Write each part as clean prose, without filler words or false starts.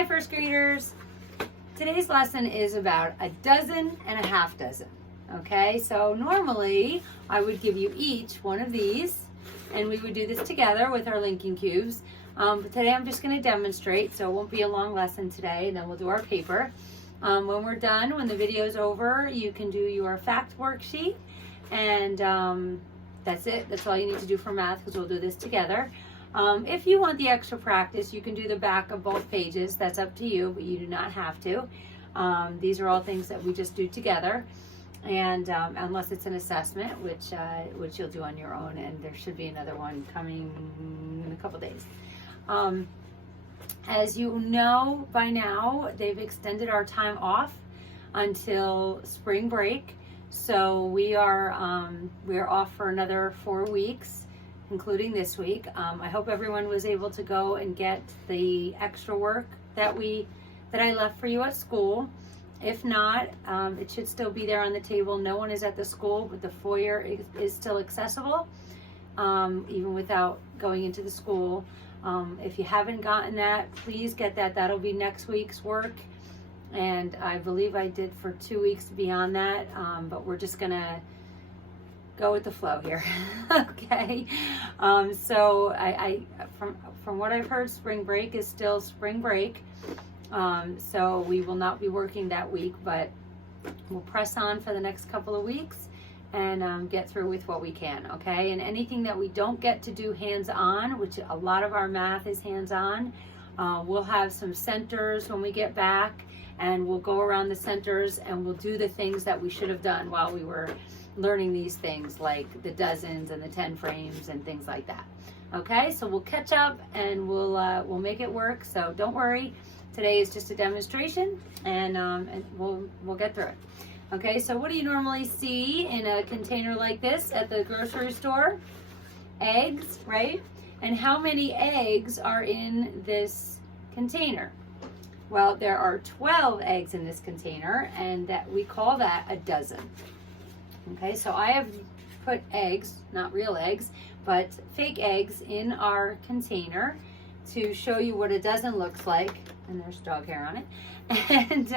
Hi, first graders. Today's lesson is about a dozen and a half dozen. Okay, so normally I would give you each one of these and we would do this together with our linking cubes. But today I'm just going to demonstrate, so it won't be a long lesson today, and then we'll do our paper. When we're done, when the video's over, you can do your fact worksheet, and that's it. That's all you need to do for math, because we'll do this together. If you want the extra practice, you can do the back of both pages. That's up to you, but you do not have to. These are all things that we just do together, and unless it's an assessment, which you'll do on your own, and there should be another one coming in a couple days. As you know by now, they've extended our time off until spring break, so we are off for another 4 weeks, including this week. I hope everyone was able to go and get the extra work that I left for you at school. If not, it should still be there on the table. No one is at the school, but the foyer is still accessible, even without going into the school. If you haven't gotten that, please get that. That'll be next week's work. And I believe I did for 2 weeks beyond that, but we're just gonna go with the flow here. Okay. So from what I've heard, spring break is still spring break. So we will not be working that week, but we'll press on for the next couple of weeks and get through with what we can, okay? And anything that we don't get to do hands-on, which a lot of our math is hands-on, we'll have some centers when we get back, and we'll go around the centers and we'll do the things that we should have done while we were learning these things, like the dozens and the 10 frames and things like that. Okay, so we'll catch up and we'll make it work, so don't worry. Today is just a demonstration, and we'll get through it. Okay, so what do you normally see in a container like this at the grocery store? Eggs, right? And how many eggs are in this container? Well, there are 12 eggs in this container, and that we call that a dozen. Okay, so I have put eggs, not real eggs, but fake eggs in our container to show you what a dozen looks like. And there's dog hair on it. And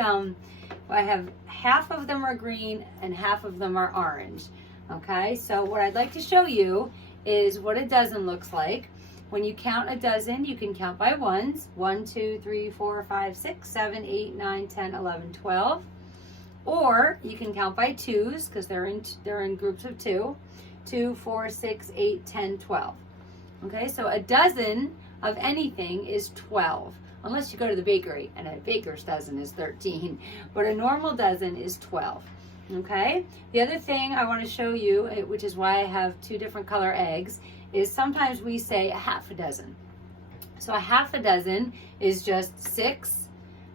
I have half of them are green and half of them are orange. Okay, so what I'd like to show you is what a dozen looks like. When you count a dozen, you can count by ones. 1, 2, 3, 4, 5, 6, 7, 8, 9, 10, 11, 12. Or you can count by twos, because they're in groups of 2. 2, 4, 6, 8, 10, 12. Okay, so a dozen of anything is 12. Unless you go to the bakery, and a baker's dozen is 13. But a normal dozen is 12. Okay? The other thing I want to show you, which is why I have 2 different color eggs, is sometimes we say a half a dozen. So a half a dozen is just 6.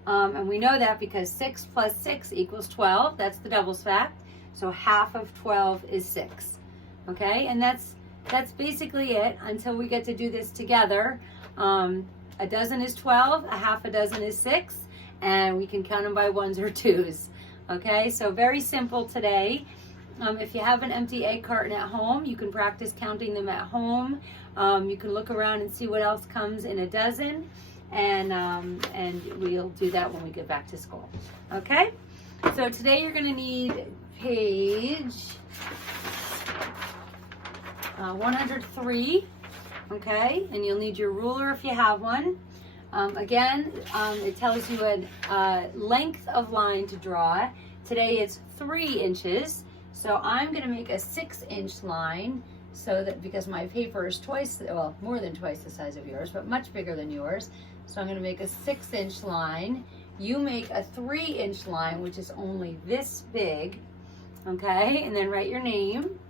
And we know that because 6 plus 6 equals 12. That's the doubles fact. So half of 12 is 6. Okay? And that's basically it until we get to do this together. A dozen is 12, a half a dozen is 6, and we can count them by ones or twos. Okay, so very simple today. If you have an empty egg carton at home, you can practice counting them at home. You can look around and see what else comes in a dozen, and we'll do that when we get back to school. Okay, so today you're going to need page 103. Okay, and you'll need your ruler if you have one. Again, it tells you a length of line to draw. Today it's 3 inches, so I'm going to make a 6-inch line, so that because my paper is more than twice the size of yours, but much bigger than yours. So I'm going to make a 6-inch line. You make a 3-inch line, which is only this big. Okay, and then write your name.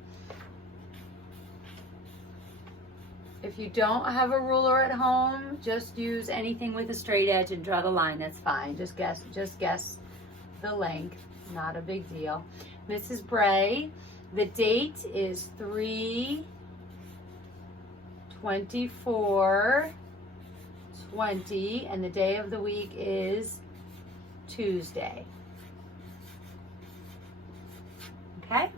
If you don't have a ruler at home, just use anything with a straight edge and draw the line. That's fine. Just guess the length. Not a big deal. Mrs. Bray, the date is 3/24/20, and the day of the week is Tuesday. Okay?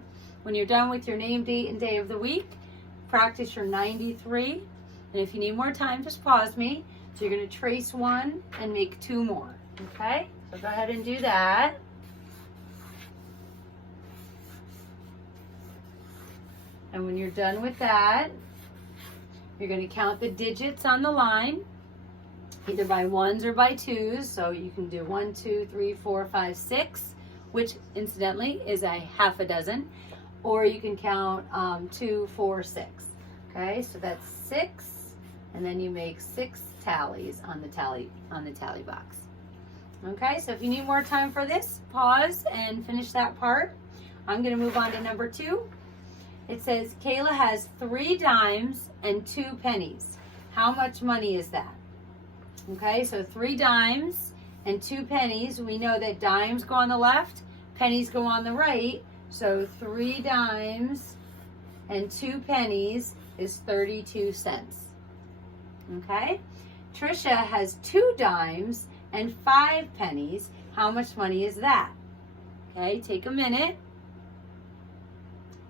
When you're done with your name, date, and day of the week, practice your 93. And if you need more time, just pause me. So you're going to trace one and make 2 more. Okay? So go ahead and do that. And when you're done with that, you're going to count the digits on the line, either by 1s or by 2s. So you can do 1, 2, 3, 4, 5, 6, which incidentally is a half a dozen. Or you can count 2, 4, 6. Okay, so that's 6, and then you make 6 tallies on the tally box. Okay, so if you need more time for this, pause and finish that part. I'm going to move on to number 2. It says Kayla has 3 dimes and 2 pennies. How much money is that? Okay, so 3 dimes and 2 pennies. We know that dimes go on the left, pennies go on the right. So 3 dimes and 2 pennies is 32 cents. Okay, Trisha has 2 dimes and 5 pennies. How much money is that? Okay, take a minute.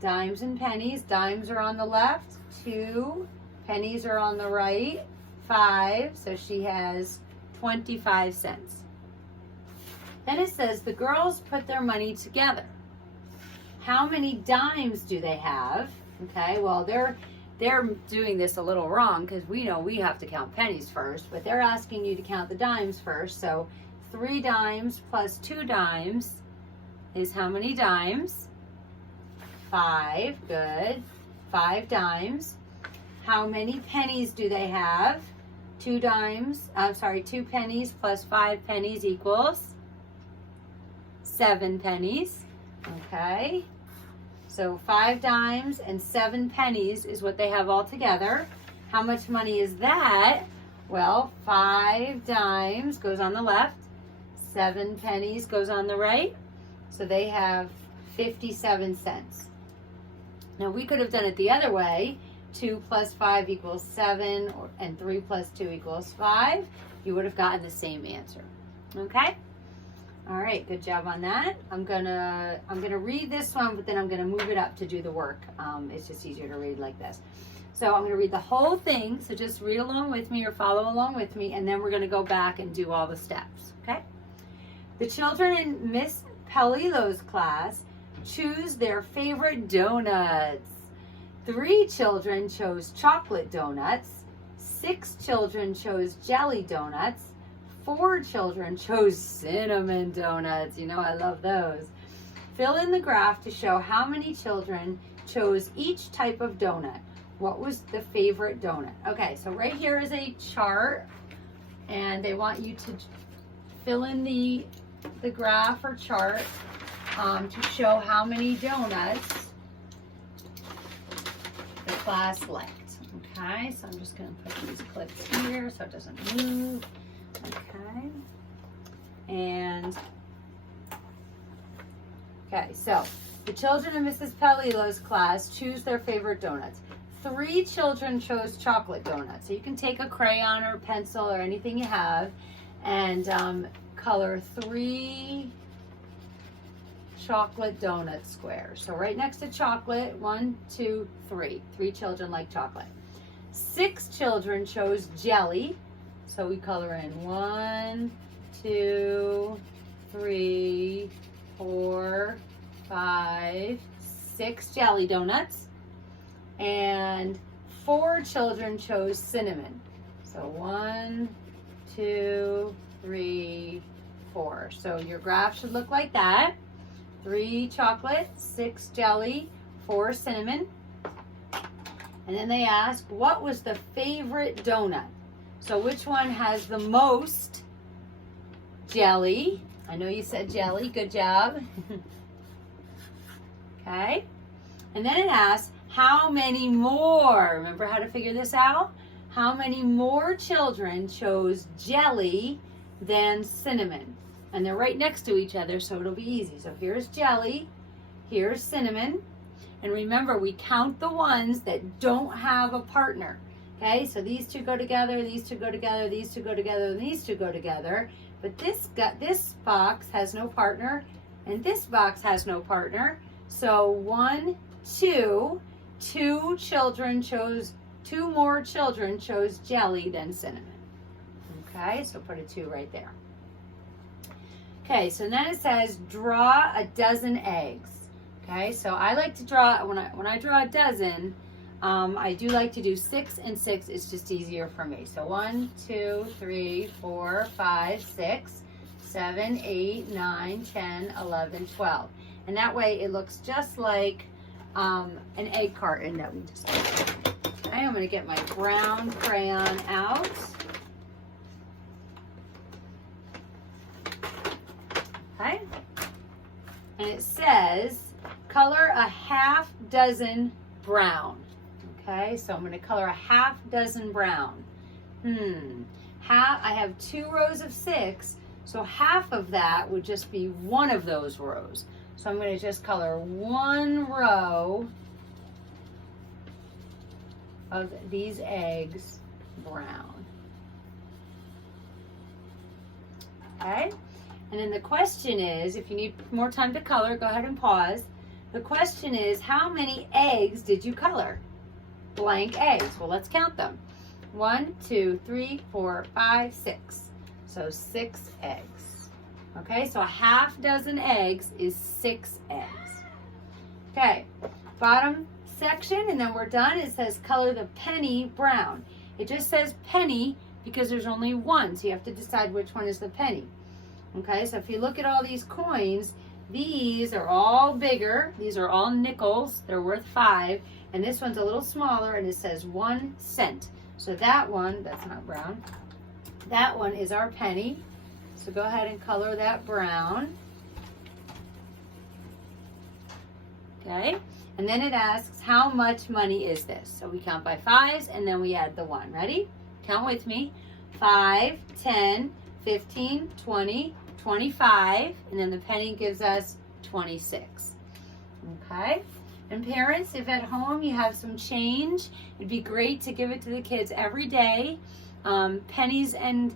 Dimes and pennies. Dimes are on the left, 2. Pennies are on the right, 5. So she has 25 cents. Then it says the girls put their money together. How many dimes do they have? Okay, well, they're doing this a little wrong because we know we have to count pennies first, but they're asking you to count the dimes first. So 3 dimes plus 2 dimes is how many dimes? 5, good. 5 dimes. How many pennies do they have? 2 pennies plus 5 pennies equals 7 pennies. Okay. So 5 dimes and 7 pennies is what they have all together. How much money is that? Well, 5 dimes goes on the left, 7 pennies goes on the right. So they have 57 cents. Now we could have done it the other way. 2 plus 5 equals 7, and 3 plus 2 equals 5. You would have gotten the same answer. Okay? All right, good job on that. I'm gonna read this one, but then I'm gonna move it up to do the work. It's just easier to read like this. So I'm gonna read the whole thing. So just read along with me or follow along with me, and then we're gonna go back and do all the steps. Okay? The children in Miss Palilo's class choose their favorite donuts. 3 children chose chocolate donuts. 6 children chose jelly donuts. 4 children chose cinnamon donuts. You know, I love those. Fill in the graph to show how many children chose each type of donut. What was the favorite donut? Okay, so right here is a chart, and they want you to fill in the graph or chart to show how many donuts the class liked. Okay, so I'm just going to put these clips here so it doesn't move. Okay, and okay, so the children in Mrs. Palilo's class choose their favorite donuts. 3 children chose chocolate donuts. So you can take a crayon or a pencil or anything you have and color 3 chocolate donut squares. So right next to chocolate, 1, 2, 3. 3 children like chocolate. 6 children chose jelly. So we color in 1, 2, 3, 4, 5, 6 jelly donuts. And 4 children chose cinnamon. So 1, 2, 3, 4. So your graph should look like that. 3 chocolate, 6 jelly, 4 cinnamon. And then they ask, what was the favorite donut? So which one has the most jelly? I know you said jelly. Good job. Okay. And then it asks, how many more? Remember how to figure this out? How many more children chose jelly than cinnamon? And they're right next to each other, so it'll be easy. So here's jelly. Here's cinnamon. And remember, we count the ones that don't have a partner. Okay, so these 2 go together, these 2 go together, these 2 go together, and these 2 go together. But this box has no partner, and this box has no partner. So 1, 2, 2 more children chose jelly than cinnamon. Okay, so put a 2 right there. Okay, so then it says draw a dozen eggs. Okay, so I like to draw, when I draw a dozen, I do like to do 6 and 6. It's just easier for me. So 1, 2, 3, 4, 5, 6, 7, 8, 9, 10, 11, 12. And that way it looks just like an egg carton that we just made. Okay, I'm going to get my brown crayon out. Okay, and it says color a half dozen brown. Okay, so I'm going to color a half dozen brown. I have 2 rows of 6, so half of that would just be one of those rows. So I'm going to just color 1 row of these eggs brown. Okay, and then the question is, if you need more time to color, go ahead and pause. The question is, how many eggs did you color? Blank eggs. Well, let's count them. 1, 2, 3, 4, 5, 6. So 6 eggs. Okay, so a half dozen eggs is 6 eggs. Okay, bottom section, and then we're done. It says color the penny brown. It just says penny because there's only one, so you have to decide which one is the penny. Okay, so if you look at all these coins, these are all bigger. These are all nickels. They're worth 5. And this one's a little smaller, and it says 1 cent. So that one, that's not brown, that one is our penny. So go ahead and color that brown. Okay, and then it asks, how much money is this? So we count by 5s, and then we add the 1. Ready? Count with me. 5, 10, 15, 20, 25, and then the penny gives us 26. Okay? And parents, if at home you have some change, it'd be great to give it to the kids every day. Pennies and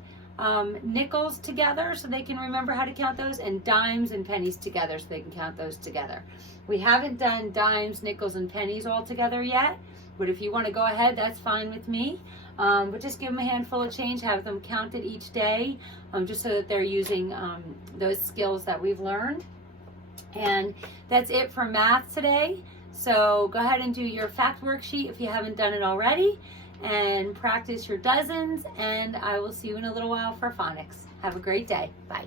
nickels together so they can remember how to count those, and dimes and pennies together so they can count those together. We haven't done dimes, nickels, and pennies all together yet, but if you want to go ahead, that's fine with me. But just give them a handful of change, have them counted each day, just so that they're using those skills that we've learned. And that's it for math today. So go ahead and do your fact worksheet if you haven't done it already, and practice your dozens, and I will see you in a little while for phonics. Have a great day. Bye.